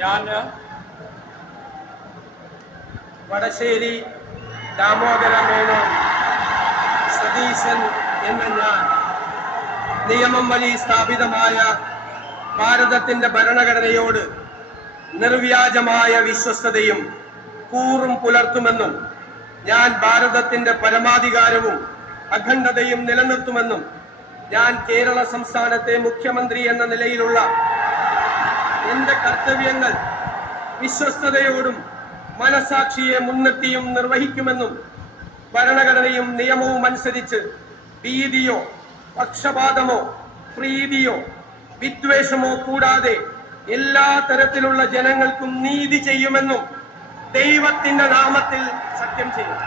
ഞാൻ വടശ്ശേരി ദാമോദര മേനോൻ സതീശൻ എന്ന ഞാൻ നിയമം വഴി സ്ഥാപിതമായ ഭാരതത്തിന്റെ ഭരണഘടനയോട് നിർവ്യാജമായ വിശ്വസ്തതയും കൂറും പുലർത്തുമെന്നും ഞാൻ ഭാരതത്തിന്റെ പരമാധികാരവും അഖണ്ഡതയും നിലനിർത്തുമെന്നും ഞാൻ കേരള സംസ്ഥാനത്തെ മുഖ്യമന്ത്രി എന്ന നിലയിലുള്ള എന്റെ കർത്തവ്യങ്ങൾ വിശ്വസ്തയോടും മനസാക്ഷിയെ മുൻനിർത്തിയും നിർവഹിക്കുമെന്നും ഭരണഘടനയും നിയമവും അനുസരിച്ച് ഭീതിയോ പക്ഷപാതമോ പ്രീതിയോ വിദ്വേഷമോ കൂടാതെ എല്ലാ തരത്തിലുള്ള ജനങ്ങൾക്കും നീതി ചെയ്യുമെന്നും ദൈവത്തിന്റെ നാമത്തിൽ സത്യം ചെയ്യും.